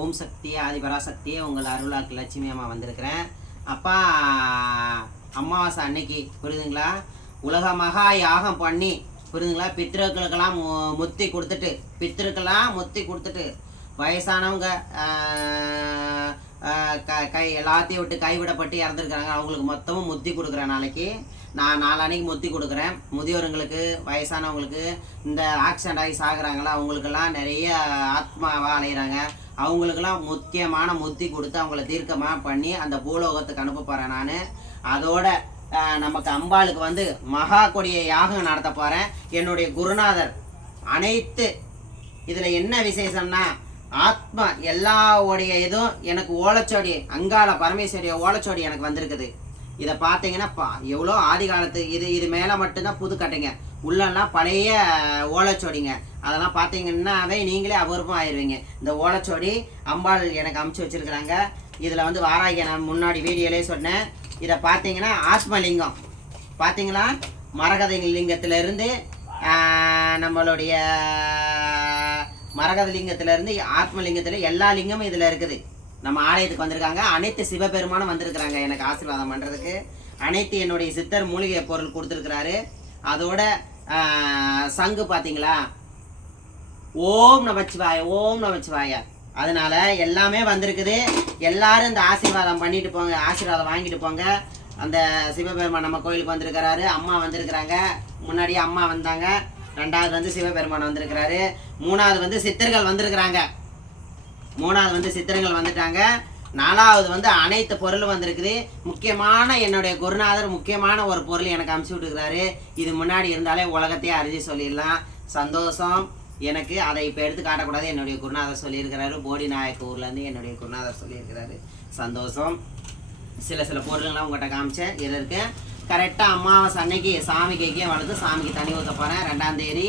ஓம் சக்தி ஆதிபராசக்தி உங்கள் அருளாக்கு லட்சுமி அம்மா வந்திருக்கிறேன். அப்பா அமாவாசை அன்னைக்கு புரியுதுங்களா, உலக மகா யாகம் பண்ணி புரியுதுங்களா, பித்திருக்களுக்கெல்லாம் முத்தி கொடுத்துட்டு வயசானவங்க கை எல்லாத்தையும் விட்டு கைவிடப்பட்டு இறந்துருக்குறாங்க. அவங்களுக்கு மொத்தமும் முத்தி கொடுக்குறேன். நாளைக்கு நான் நாளான்னைக்கு முத்தி கொடுக்குறேன். முதியோருங்களுக்கு வயசானவங்களுக்கு இந்த ஆக்சிடென்ட் ஆகி சாகுறாங்களா அவங்களுக்கெல்லாம் நிறைய ஆத்மாவாக அலைகிறாங்க. அவங்களுக்கெல்லாம் முக்கியமான முத்தி கொடுத்து அவங்கள தீர்க்கமாக பண்ணி அந்த பூலோகத்துக்கு அனுப்ப போகிறேன் நான். அதோட நமக்கு அம்பாளுக்கு வந்து மகா கொடிய யாகம் நடத்த போகிறேன். என்னுடைய குருநாதர் அனைத்து இதில் என்ன விசேஷம்னா ஆத்மா எல்லாவுடைய இதுவும் எனக்கு ஓலைச்சோடி அங்காள பரமேஸ்வரிய ஓலைச்சோடி எனக்கு வந்திருக்குது. இதை பார்த்தீங்கன்னா எவ்வளோ ஆதி காலத்து இது மேலே மட்டும்தான் புது கட்டைங்க, உள்ளெல்லாம் பழைய ஓலைச்சோடிங்க. அதெல்லாம் பார்த்தீங்கன்னாவே நீங்களே அபூர்வம் ஆயிடுவீங்க. இந்த ஓலைச்சோடி அம்பாள் எனக்கு அமுச்சு வச்சுருக்குறாங்க. இதில் வந்து வாராகி நான் முன்னாடி வீடியோலே சொன்னேன். இதை பார்த்தீங்கன்னா ஆத்மலிங்கம் பார்த்தீங்களா, மரகத லிங்கத்திலிருந்து நம்மளுடைய மரகத லிங்கத்திலேருந்து ஆத்மலிங்கத்தில் எல்லா லிங்கமும் இதில் இருக்குது. நம்ம ஆலயத்துக்கு வந்திருக்காங்க. அனைத்து சிவபெருமானும் வந்திருக்கிறாங்க எனக்கு ஆசீர்வாதம் பண்ணுறதுக்கு. அனைத்து என்னுடைய சித்தர் மூலிகை பொருள் கொடுத்துருக்குறாரு. அதோட சங்கு பார்த்தீங்களா, ஓம் நமச்சிவாய ஓம் நமச்சிவாய. அதனால எல்லாமே வந்திருக்குது. எல்லாரும் இந்த ஆசீர்வாதம் பண்ணிட்டு போங்க, ஆசீர்வாதம் வாங்கிட்டு போங்க. அந்த சிவபெருமான் நம்ம கோயிலுக்கு வந்திருக்கிறாரு. அம்மா வந்திருக்கிறாங்க. முன்னாடியே அம்மா வந்தாங்க. ரெண்டாவது வந்து சிவபெருமான் வந்திருக்கிறாரு. மூணாவது வந்து சித்தர்கள் வந்திருக்கிறாங்க. சித்தர்கள் வந்துட்டாங்க. நாலாவது வந்து அனைத்து பொருளும் வந்திருக்குது. முக்கியமான என்னுடைய குருநாதர் முக்கியமான ஒரு பொருள் எனக்கு அமுச்சு விட்டுருக்கிறாரு. இது முன்னாடி இருந்தாலே உலகத்தையே அறிஞ்சு சொல்லிடலாம். சந்தோஷம் எனக்கு. அதை இப்போ எடுத்து காட்டக்கூடாது. என்னுடைய குருநாதர் சொல்லியிருக்கிறாரு. போடி நாயக்க ஊர்லேருந்து என்னுடைய குருநாதர் சொல்லியிருக்கிறாரு. சந்தோஷம். சில பொருள்கள்லாம் உங்கள்கிட்ட காமிச்சேன். இதில் இருக்கு. கரெக்டாக அமாவாசை அன்னைக்கு சாமி கேக்கே வளர்த்து சாமிக்கு தண்ணி ஊற்ற போகிறேன். 2ஆம் தேதி